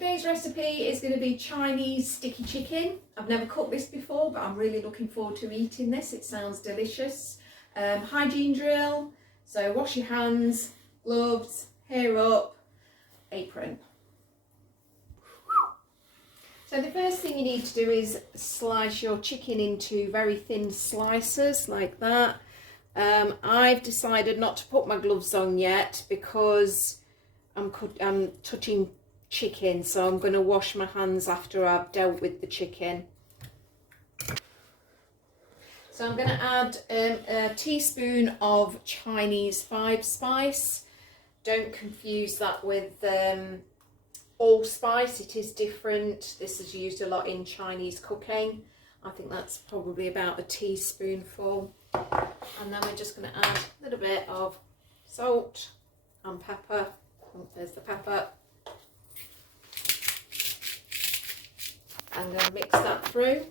Today's recipe is going to be Chinese sticky chicken. I've never cooked this before, but I'm really looking forward to eating this. It sounds delicious. Hygiene drill, so wash your hands, gloves, hair up, apron. So the first thing you need to do is slice your chicken into very thin slices like that. I've decided not to put my gloves on yet because I'm touching chicken, so I'm going to wash my hands after I've dealt with the chicken. So I'm going to add a teaspoon of Chinese 5-spice. Don't confuse that with allspice, it is different. This is used a lot in Chinese cooking. I think that's probably about a teaspoonful. And then we're just going to add a little bit of salt and pepper. Oh, there's the pepper. I'm going to mix that through.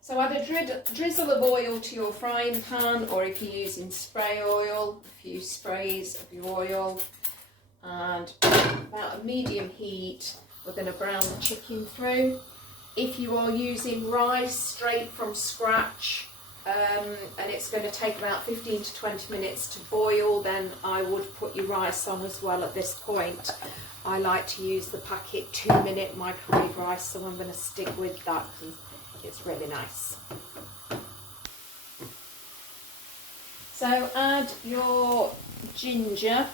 So add a drizzle of oil to your frying pan, or if you're using spray oil, a few sprays of your oil. And about a medium heat, we're going to brown the chicken through. If you are using rice straight from scratch, and it's going to take about 15 to 20 minutes to boil, then I would put your rice on as well at this point. I like to use the packet 2-minute microwave rice, so I'm going to stick with that because it's really nice. So add your ginger,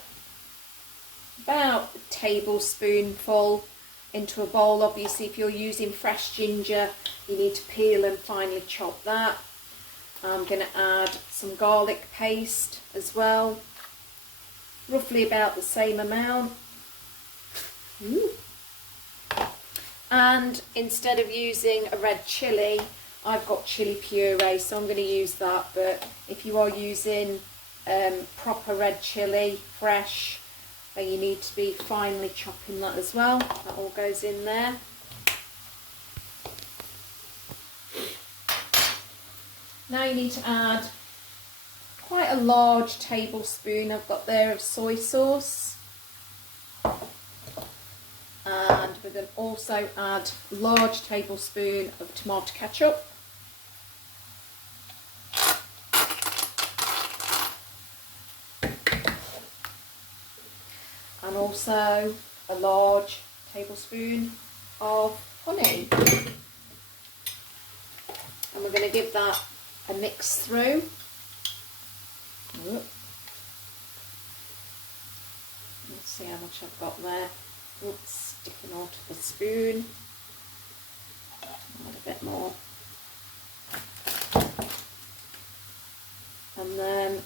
about a tablespoonful, into a bowl. Obviously if you're using fresh ginger you need to peel and finely chop that. I'm going to add some garlic paste as well, roughly about the same amount. And instead of using a red chilli, I've got chilli puree, so I'm going to use that. But if you are using proper red chilli, fresh, then you need to be finely chopping that as well. That all goes in there. Now you need to add quite a large tablespoon I've got there of soy sauce. And we're going to also add a large tablespoon of tomato ketchup. And also a large tablespoon of honey. And we're going to give that a mix through. Let's see how much I've got there. Oops. Sticking onto the spoon. Add a bit more. And then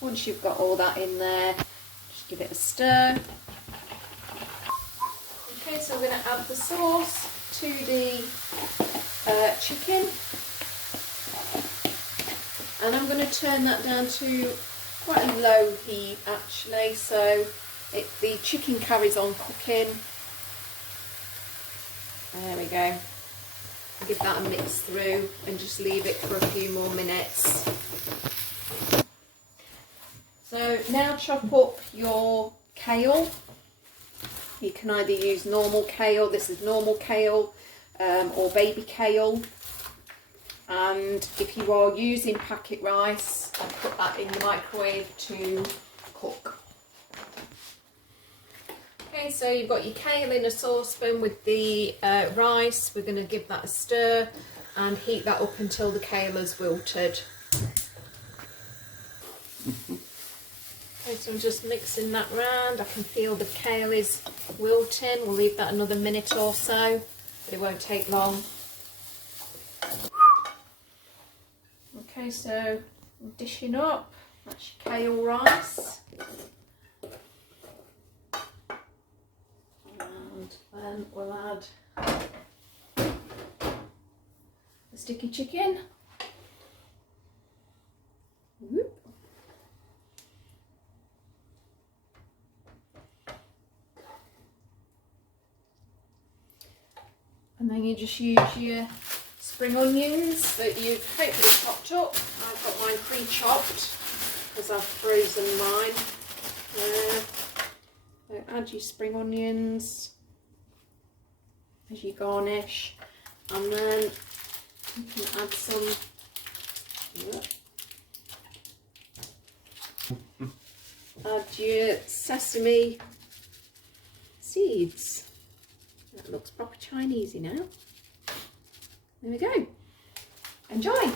once you've got all that in there, just give it a stir. Okay, so we're going to add the sauce to the chicken. And I'm going to turn that down to quite a low heat actually, so the chicken carries on cooking. There we go. Give that a mix through and just leave it for a few more minutes. So now chop up your kale. You can either use normal kale, this is normal kale, or baby kale. And if you are using packet rice, I'll put that in the microwave to cook. Okay, so you've got your kale in a saucepan with the rice. We're going to give that a stir and heat that up until the kale is wilted. Okay, so I'm just mixing that round. I can feel the kale is wilting. We'll leave that another minute or so, but it won't take long. Okay, so I'm dishing up. That's your kale rice. Then we'll add the sticky chicken. Whoop. And then you just use your spring onions that you've hopefully chopped up. I've got mine pre-chopped because I've frozen mine. So add your spring onions as your garnish, and then you can add some add your sesame seeds. That looks proper Chinesey now. There we go. Enjoy!